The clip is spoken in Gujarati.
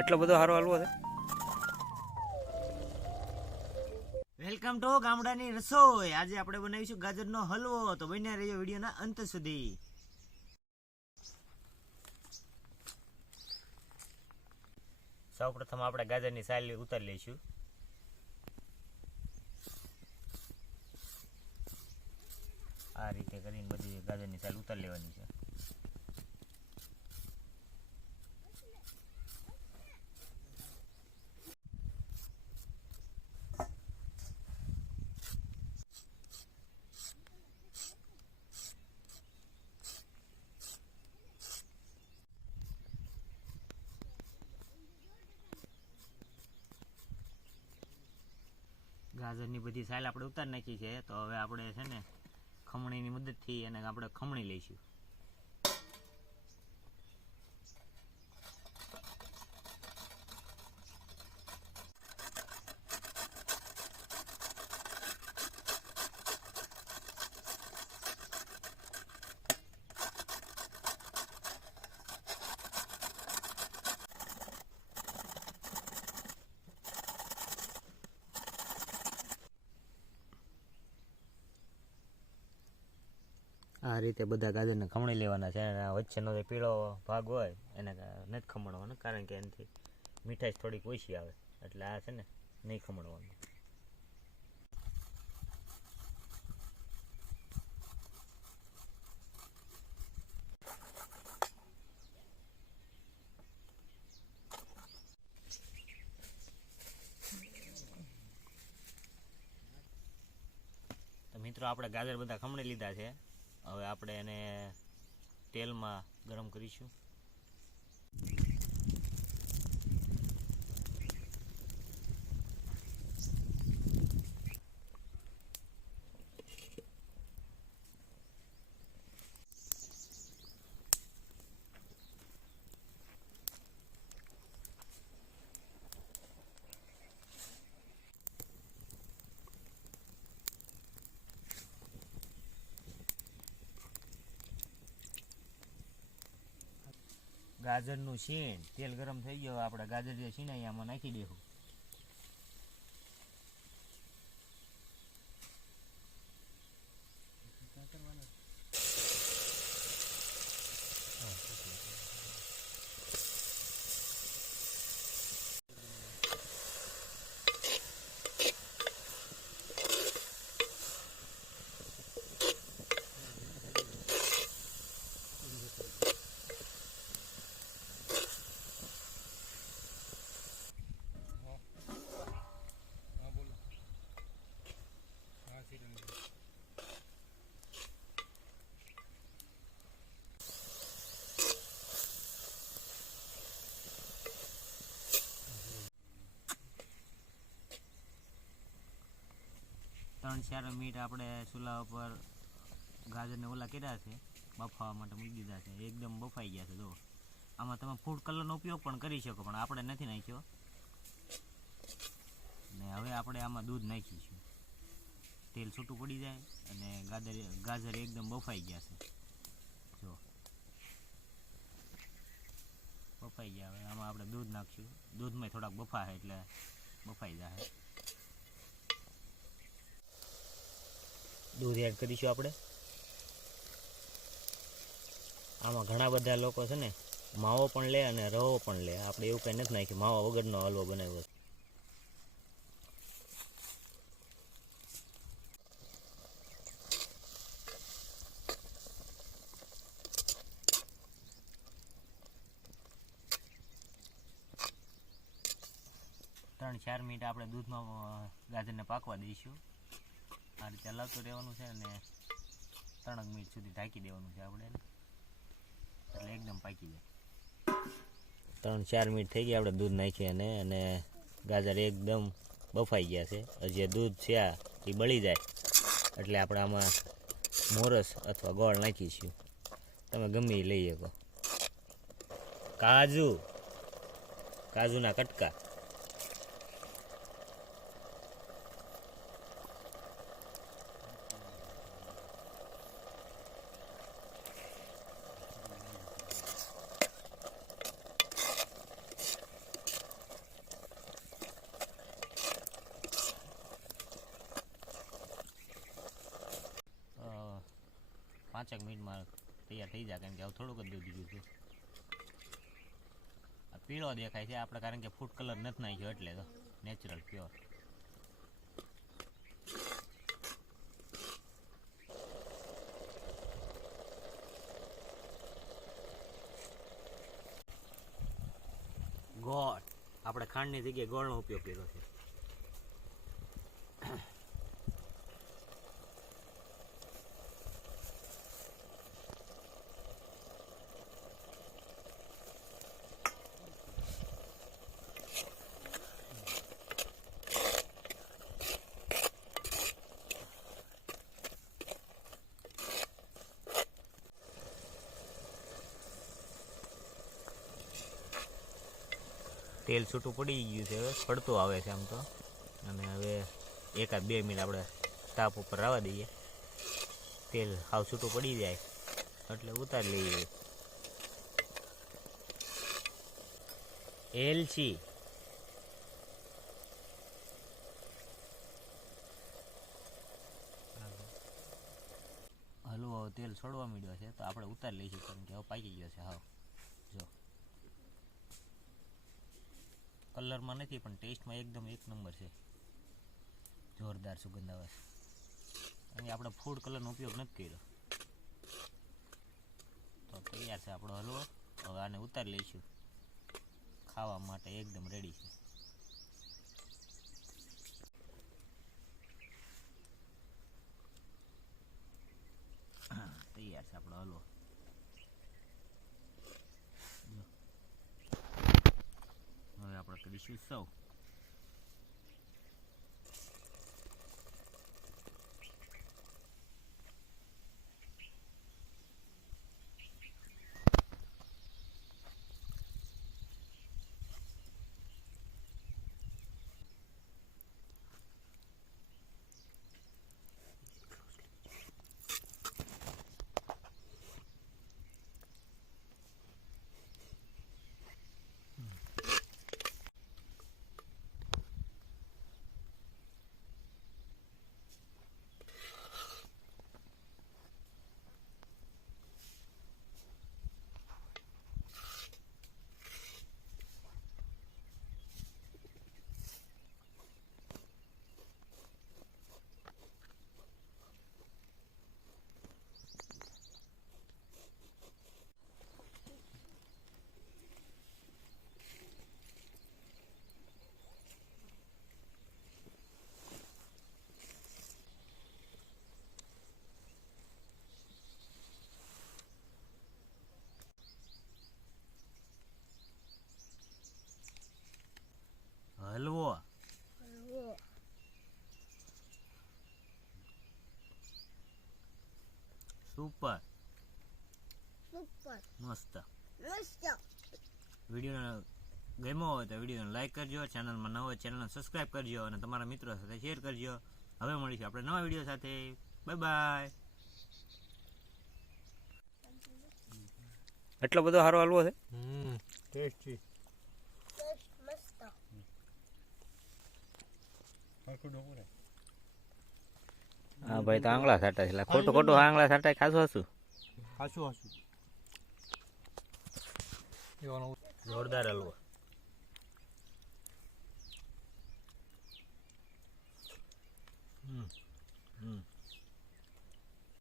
એટલો બધો સારો હાલવો છે. વેલકમ ટુ ગામડાની રસોઈ. આજે આપણે બનાવીશું ગાજરનો હલવો. તો બન્યા રહ્યો વિડીયોના અંત સુધી. સૌ પ્રથમ આપણે ગાજરની સાલ ઉતારી લઈશું. આ રીતે કરીને બધી ગાજરની સાલ ઉતારી લેવાની છે. ગાજરની બધી સાલ આપણે ઉતારી નાખી છે, તો હવે આપણે છે ને ખમણીની મદદથી એને આપણે ખમણી લઈશું. આ રીતે બધા ગાજરને ખમણી લેવાના છે અને વચ્ચેનો જે પીળો ભાગ હોય એને નથી ખમણવાનો, કારણ કે એનાથી મીઠાઈ થોડીક ઓછી આવે. એટલે આ છે ને, નહીં ખમણવાનું. મિત્રો, આપણે ગાજર બધા ખમણી લીધા છે. હવે આપણે એને તેલમાં ગરમ કરીશું. ગાજરનું શેણ તેલ ગરમ થઈ ગયો આપણે ગાજર જે છીણાઈ આમાં નાખી દેવું ત્રણ ચાર મિનિટ આપણે ચૂલા ઉપર ગાજરને ઓલા કર્યા છે, બફાવા માટે મૂકી દીધા છે. એકદમ બફાઈ ગયા છે, જો. આમાં તમે ફૂડ કલરનો ઉપયોગ પણ કરી શકો, પણ આપણે નથી નાખ્યો. ને હવે આપણે આમાં દૂધ નાખીશું તેલ છૂટું પડી જાય અને ગાજર ગાજર એકદમ બફાઈ ગયા છે. જો. બફાઈ ગયા. હવે આમાં આપણે દૂધ નાખશું દૂધમાં થોડાક બફા એટલે બફાઈ જાય દૂધ એડ કરીશું આપણે. આમાં ઘણા બધા લોકો છે ને, માવો પણ લે અને રવો પણ લે. આપણે એવું કંઈ નથી નાખ્યું. માવા વગરનો હલવો બનાવ્યો ત્રણ ચાર મિનિટ આપણે દૂધમાં ગાજરને પાકવા દઈશું. આ રીતે હલાવતું રહેવાનું છે અને ત્રણક મિનિટ સુધી ઢાંકી દેવાનું છે આપણે. એટલે એકદમ પાકી જાય. ત્રણ ચાર મિનિટ થઈ ગયા આપણે દૂધ નાખીએ અને અને ગાજર એકદમ બફાઈ ગયા છે. હજી દૂધ છે આ, એ બળી જાય. એટલે આપણે આમાં મોરસ અથવા ગોળ નાખીશું તમે ગમે એ લઈ શકો. કાજુ. કાજુના કટકા. પાંચેક મિનિટમાં તૈયાર થઈ જાય, કેમ કે હવે થોડુંક જ દૂધ દીધું આ પીળો દેખાય છે, આપણે કારણ કે ફૂડ કલર નથી નાખ્યો એટલે તો, નેચરલ પ્યોર. ગોળ. આપણે ખાંડની જગ્યાએ ગોળનો ઉપયોગ કર્યો છે. તેલ છૂટું પડી ગયું છે હવે પડતું આવે છે આમ તો. અને હવે એકાદ બે મિનિટ આપણે તાપ ઉપર આવવા દઈએ. તેલ હાવ છૂટું પડી જાય, એટલે ઉતારી લઈએ. એલચી. હલવો તેલ છોડવા માંડ્યો છે, તો આપણે ઉતારી લઈશું કારણ કે હવે પાકી ગયો છે, હાવ જો કલરમાં નથી, પણ ટેસ્ટમાં એકદમ એક નંબર છે. જોરદાર સુગંધ આવે છે. અહીં આપણે ફૂડ કલરનો ઉપયોગ નથી કર્યો. તો તૈયાર છે આપણો હલવો. હવે આને ઉતારી લઈશું. ખાવા માટે એકદમ રેડી છે. તૈયાર છે આપણો હલવો હવે આપણે કરીશું સૌ હલવો સુપર સુપર મસ્ત. મસ્ત. વીડિયો ગમ્યો હોય તો વિડીયોને લાઈક કરજો ચેનલમાં ન હોય ચેનલને સબસ્ક્રાઈબ કરજો અને તમારા મિત્રો સાથે શેર કરજો. હવે મળીશું આપણે નવા વીડિયો સાથે. બાય બાય એટલો બધો સારો હલવો છે? ટેસ્ટી મસ્ત. હા ભાઈ તો આંગળા સાટા છે. ખોટું ખોટું આંગળા સાટા ખાસું હાસું. હાસું. જોરદાર હલવો. હમ હમ.